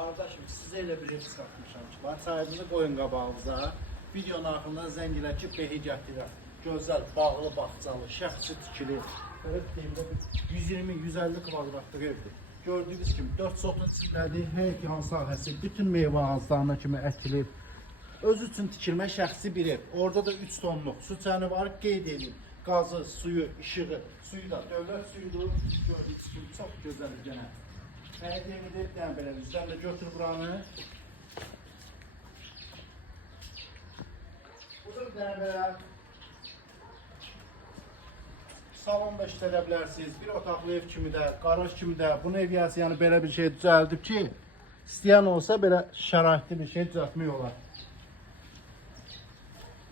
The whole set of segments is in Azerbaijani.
Kardeşim size elə bir ev satmışam ki, var sahibini qoyun qabağınıza. Videonun axırında zəng elə ki, behi gətirər. Gözəl, bağlı, bağçalı, şəxsi tikili. Belə deyimdə 120-150 kvadratlıq evdir. Gördüyünüz kimi 4 sotun içindədir, hər yan sahəsi, bütün meyvə ağızlarına kimi əkilib. Öz üçün tikilmə şəxsi bir ev. Orada da 3 tonluq su çəni var, qeyd edin. Qazı, suyu, işığı, suyu da dövlət suyudur. Gördüyünüz kimi çox gözəl gənə. Həyət evidir, yəni belə bizdən də götür buranı. Burada bir dənə belə salon da işlədə bilərsiniz. Bir otaqlı ev kimi də, qaraj kimi də. Bunu eviyyəsi yəni belə bir şey düzəldib ki, istəyən olsa belə şəraitli bir şey düzəltmək olar.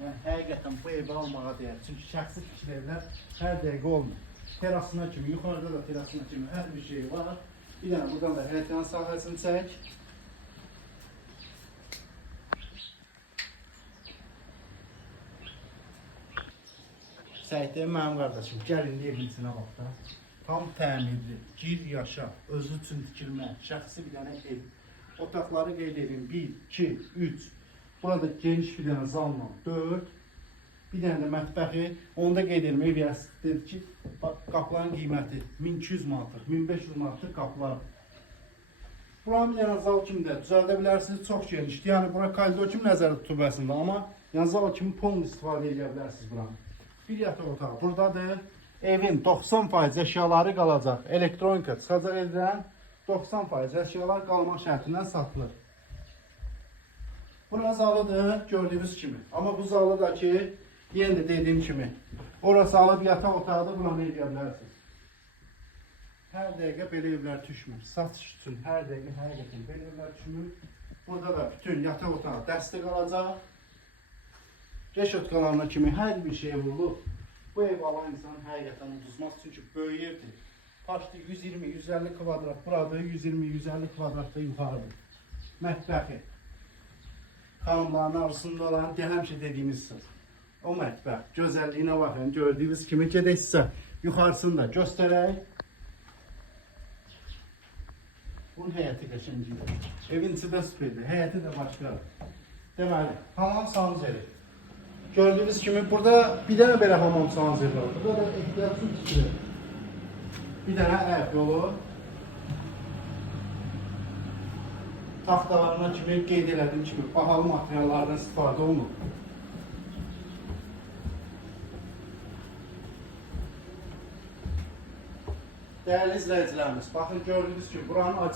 Yəni həqiqətən bu evi almağa deyər. Çünki şəxsi tikili evlər hər dəqiqə olmur. Terasına kimi, yuxarıda da terasına kimi hər bir şey var. Bir dənə buradan da həyətyan sahəsini çək. Səhidəyim mənim qardaşım, gəlin evin içinə bax da. Tam təmirli, gir yaşa, özü üçün tikilmə, şəxsi bir dənə ev. Otaqları qeyd edin, 1, 2, 3. Burada geniş bir dənə zalla 4. Bir dənə də mətbəxi. Onu da qeyd edim, ev yəsi dedi ki, qapıların qiyməti 1200 manatlıq, 1500 manatlıq qapılar. Buranın bir dənə zal kimi də düzəldə bilərsiniz, çox genişdir. Yəni bura koridor kimi nəzərdə tutub əslində, amma yəni zal kimi pol istifadə edə bilərsiniz buranı. Bir yataq otağı buradadır. Evin 90% əşyaları qalacaq. Elektronika çıxacaq evdən 90% əşyalar qalmaq şərtindən satılır. Bura zalıdır, gördüyünüz kimi. Amma bu zalı da ki, yenə də dediyim kimi, orası alıb yataq otağıdır, buranı edə bilərsiniz. Hər dəqiqə belə evlər düşmür. Satış üçün hər dəqiqə həqiqətən belə evlər düşmür. Burada da bütün yataq otağı dəstək alacaq. Reşotkalarına kimi hər bir şey vurulub. Bu ev alan insan həqiqətən uduzmaz. Çünki böyük evdir. Başda 120-150 kvadrat buradır, 120-150 kvadratda yuxarıdır. Mətbəxi. Xanımların arasında olan həmişə dediyimiz söz. O mətbəx, gözəlliyinə baxın, gördüyünüz kimi gedək sizə yuxarısını da göstərək. Bunun həyəti qəşəngdir. Evin içi də süperdir, həyəti də başqadır. Deməli, hamam sanzeri. Gördüyünüz kimi burada bir dənə belə hamam sanzeri var. Burada da ehtiyatsız tikilir. Bir dənə əyb yolu. Taxtalarına kimi qeyd elədiyim kimi bahalı materiallardan istifadə olunur. Dəyərli izləyicilərimiz, baxın gördüyünüz kimi buranın